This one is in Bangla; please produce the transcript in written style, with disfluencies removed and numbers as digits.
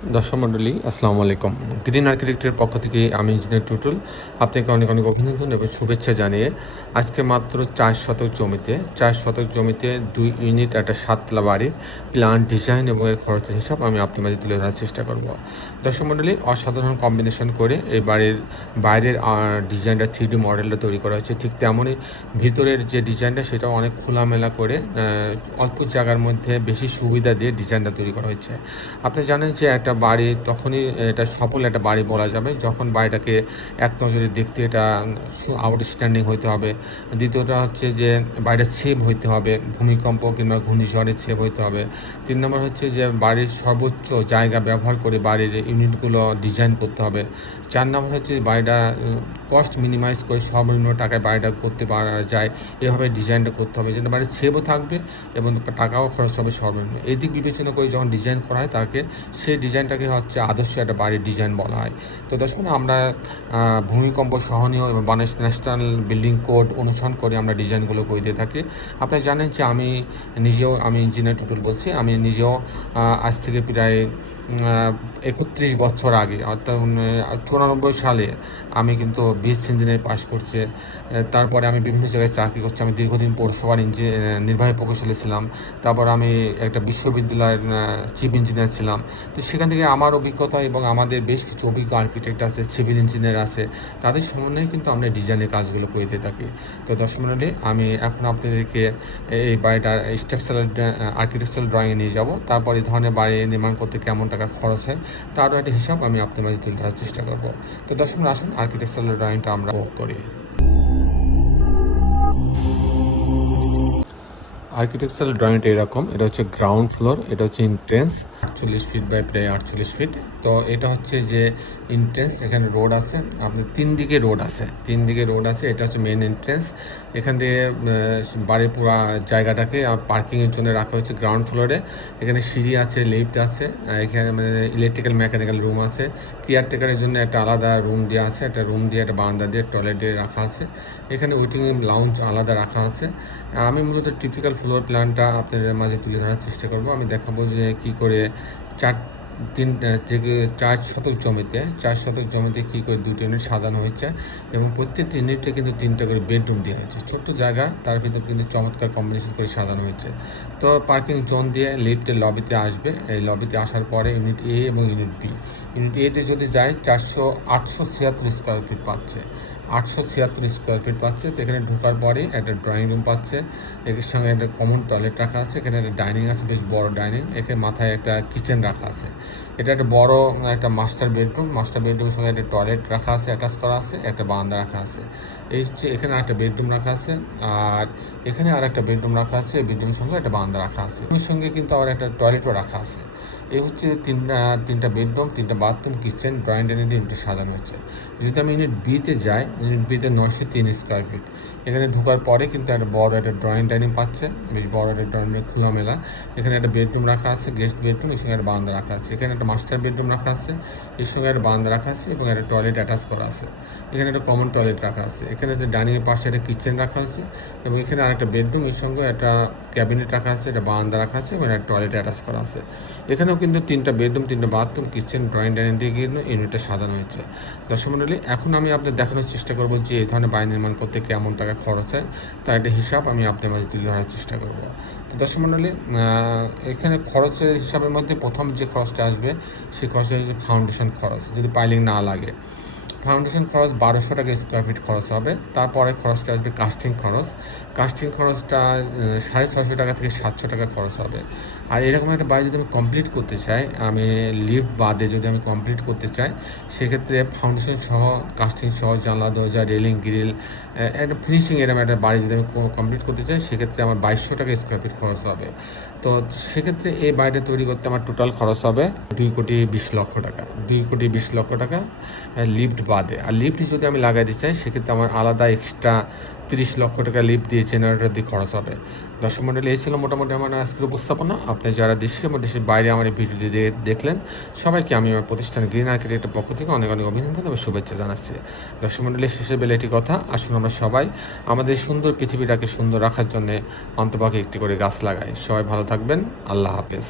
দর্শক মণ্ডলী আসসালামু আলাইকুম। গ্রিন আর্কিটেক্টের পক্ষ থেকে আমি ইঞ্জিনিয়ার টুটুল আপনাকে অনেক অনেক অভিনন্দন এবং শুভেচ্ছা জানিয়ে আজকে মাত্র 4 শতক জমিতে 2 ইউনিট একটা 7তলা বাড়ির প্ল্যান ডিজাইন এবং এর খরচের হিসাব আমি আপনার মাঝে তুলে ধরার চেষ্টা করব। দর্শক মণ্ডলী অসাধারণ কম্বিনেশন করে এই বাড়ির বাইরের ডিজাইনটা 3D মডেলটা তৈরি করা হয়েছে, ঠিক তেমনই ভিতরের যে ডিজাইনটা সেটা অনেক খোলামেলা করে অল্প জায়গার মধ্যে বেশি সুবিধা দিয়ে ডিজাইনটা তৈরি করা হয়েছে। আপনি জানেন যে একটা বাড়ি তখনই এটা সফল একটা বাড়ি বলা যাবে যখন বাড়িটাকে এক নজরে দেখতে এটা আউটস্ট্যান্ডিং হইতে হবে। দ্বিতীয়টা হচ্ছে যে বাড়িটা সেভ হইতে হবে, ভূমিকম্প কিংবা ঘূর্ণিঝড়ে সেভ হইতে হবে। 3 নম্বর হচ্ছে যে বাড়ির সর্বোচ্চ জায়গা ব্যবহার করে বাড়ির ইউনিটগুলো ডিজাইন করতে হবে। 4 নম্বর হচ্ছে বাড়িটা কস্ট মিনিমাইজ করে সর্বনিম্ন টাকায় বাড়িটা করতে পারা যায় এভাবে ডিজাইনটা করতে হবে, যেন বাড়ির সেভও থাকবে এবং টাকাও খরচ হবে সর্বনিম্ন। এই দিক বিবেচনা করে যখন ডিজাইন করা হয় তাকে সেই ডিজাইনটাকে হচ্ছে আদর্শ একটা বাড়ির ডিজাইন বলা হয়। তো দর্শক আমরা ভূমিকম্প সহনীয় এবং বাংলাদেশ ন্যাশনাল বিল্ডিং কোড অনুসরণ করে আমরা ডিজাইনগুলো করে দিয়ে থাকি। আপনারা জানেন যে আমি ইঞ্জিনিয়ার টুটুল বলছি। আমি নিজেও আজ থেকে প্রায় 31 বছর আগে অর্থাৎ 94 সালে আমি কিন্তু বিএসসি ইঞ্জিনিয়ারিং পাশ করছি। তারপরে আমি বিভিন্ন জায়গায় চাকরি করছি। আমি দীর্ঘদিন পৌরসভার নির্বাহী প্রকৌশলী ছিলাম। তারপর আমি একটা বিশ্ববিদ্যালয়ের চিফ ইঞ্জিনিয়ার ছিলাম। তো সেখান থেকে আমার অভিজ্ঞতা এবং আমাদের বেশ কিছু অভিজ্ঞ আর্কিটেক্ট আছে, সিভিল ইঞ্জিনিয়ার আছে, তাদের সমন্বয়ে কিন্তু আমরা ডিজাইনের কাজগুলো করে দিয়ে থাকি। তো দর্শক মণ্ডলী আমি এখন আপনাদেরকে এই বাড়িটার স্ট্রাকচারাল আর্কিটেকচারাল ড্রয়িংয়ে নিয়ে যাব। তারপর এই ধরনের বাড়ি নির্মাণ করতে কেমন টাকা খরচ হয় তারও একটা হিসাব আমি আপনার মাঝে তুলে ধরার চেষ্টা করব। তো দর্শক আসুন আর্কিটেকচারাল ড্রয়িংটা আমরা করি। আর্কিটেকচারাল ড্রয়িংটা এরকম, এটা হচ্ছে গ্রাউন্ড ফ্লোর, এটা হচ্ছে এন্ট্রেন্স 48 ফিট বাই প্রায় 48 ফিট। তো এটা হচ্ছে যে এন্ট্রেন্স, এখানে রোড আছে, আপনার 3 দিকে রোড আছে। এটা হচ্ছে মেন এন্ট্রেন্স। এখান থেকে বাড়ির পুরো জায়গাটাকে পার্কিংয়ের জন্য রাখা হয়েছে গ্রাউন্ড ফ্লোরে। এখানে সিঁড়ি আছে, লিফট আছে, এখানে মানে ইলেকট্রিক্যাল মেকানিক্যাল রুম আছে। কেয়ারটেকারের জন্য একটা আলাদা রুম দেওয়া আছে, একটা রুম দিয়ে একটা বারান্দা দিয়ে টয়লেট দিয়ে রাখা আছে। এখানে ওয়েটিং লাউঞ্জ আলাদা রাখা আছে। আমি মূলত টিপিক্যাল ফ্লোর প্ল্যানটা আপনাদের মাঝে তুলে ধরার চেষ্টা করব। আমি দেখাবো যে কী করে 4 শতক জমিতে কী করে 2টি ইউনিট সাজানো হয়েছে এবং প্রত্যেকটি ইউনিটে কিন্তু 3টা করে বেডরুম দেওয়া হয়েছে। ছোট্ট জায়গা, তার ভিতরে কিন্তু চমৎকার কম্বিনেশন করে সাজানো হয়েছে। তো পার্কিং জোন দিয়ে লিফটের লবিতে আসবে। এই লবিতে আসার পরে ইউনিট এ এবং ইউনিট বি। ইউনিট এতে যদি যায় 876 স্কোয়ার ফিট পাচ্ছে, 876 স্কোয়ার ফিট পাচ্ছে। তো এখানে ঢোকার পরে একটা ড্রয়িং রুম পাচ্ছে, এর সঙ্গে একটা কমন টয়লেট রাখা আছে, এখানে একটা ডাইনিং আছে, বেশ বড় ডাইনিং, এখানে মাথায় একটা কিচেন রাখা আছে। এটা একটা বড় একটা মাস্টার বেডরুমের সঙ্গে একটা টয়লেট রাখা আছে, অ্যাটাচ করা আছে, একটা বারান্দা রাখা আছে। এই হচ্ছে এখানে একটা বেডরুম রাখা আছে, আর এখানে আর একটা বেডরুম রাখা আছে, বেডরুমের সঙ্গে একটা বারান্দা রাখা আছে, এর সঙ্গে কিন্তু আবার একটা টয়লেটও রাখা আছে। এই হচ্ছে তিনটা বেডরুম, 3টা bathroom, kitchen, drawing dining unit সাজানো হচ্ছে। যদি আমি ইউনিট বিতে যাই, ইউনিট বিতে 903 স্কোয়ার ফিট। এখানে ঢোকার পরে কিন্তু একটা বড় একটা ড্রয়িং ডাইনিং পাচ্ছে, বেশ বড় একটা ড্রয়িং খোলামেলা। এখানে একটা বেডরুম রাখা আছে, গেস্ট বেডরুম, এর সঙ্গে একটা বারান্দা রাখা আছে। এখানে একটা মাস্টার বেডরুম রাখা আছে, এর সঙ্গে একটা বারান্দা রাখা আছে এবং একটা টয়লেট অ্যাটাচ করা আছে। এখানে একটা কমন টয়লেট রাখা আছে। এখানে যে ডাইনিংয়ের পাশে একটা কিচেন রাখা আছে এবং এখানে আরেকটা বেডরুম, এর সঙ্গে একটা ক্যাবিনেট রাখা আছে, একটা বারান্দা রাখা আছে এবং একটা টয়লেট অ্যাটাচ করা আছে। এখানেও কিন্তু 3টা বেডরুম, 3টা বাথরুম, কিচেন, ড্রয়িং ডাইনিং দিয়ে কিন্তু ইউনিটটা সাজানো হয়েছে। দর্শক মণ্ডলী এখন আমি আপনাদের দেখানোর চেষ্টা করব যে এই ধরনের বাড়ি নির্মাণ করতে কেমন টাকা খরচ হয়, তার একটা হিসাব আমি আপনার মাঝে তুলে ধরার চেষ্টা করব। তো দর্শক মণ্ডলী এখানে খরচের হিসাবের মধ্যে প্রথম যে খরচটা আসবে সেই খরচটা হচ্ছে ফাউন্ডেশন খরচ। যদি পাইলিং না লাগে, ফাউন্ডেশন খরচ 1200 টাকা স্কোয়ার ফিট খরচ হবে। তারপরে খরচটা আসবে কাস্টিং খরচটা 650 টাকা থেকে 700 টাকা খরচ হবে। আর এরকম একটা বাড়ি যদি আমি কমপ্লিট করতে চাই, আমি লিফট বাদে যদি আমি কমপ্লিট করতে চাই, সেক্ষেত্রে ফাউন্ডেশন সহ, কাস্টিং সহ, জানলা দরজা, রেলিং, গ্রিল, একটা ফিনিশিং এরকম একটা বাড়ি যদি আমি কমপ্লিট করতে চাই, সেক্ষেত্রে আমার 2200 টাকা স্কোয়ার ফিট খরচ হবে। তো সেক্ষেত্রে এই বাড়িটা তৈরি করতে আমার টোটাল খরচ হবে 2,20,00,000 টাকা, 2,20,00,000 টাকা লিফট বাদে। আর লিফট যদি আমি লাগাইতে চাই, সেক্ষেত্রে আমার আলাদা এক্সট্রা 30 লক্ষ টাকা লিফট দিয়ে জেনারেটর দিয়ে খরচ হবে। দর্শক মণ্ডলী এই ছিল মোটামুটি আমার আজকের উপস্থাপনা। আপনি যারা দেশে এবং দেশের বাইরে আমার এই ভিডিওটি দেখলেন, সবাইকে আমি আমার প্রতিষ্ঠান গ্রিন আর্কিটেক্টের পক্ষ থেকে অনেক অনেক অভিনন্দন এবং শুভেচ্ছা জানাচ্ছি। দর্শক মণ্ডলী শেষে বেলা একটি কথা, আসুন আমরা সবাই আমাদের সুন্দর পৃথিবীটাকে সুন্দর রাখার জন্য অন্তপক্ষে একটি করে গাছ লাগাই। সবাই ভালো থাকবেন, আল্লাহ হাফেজ।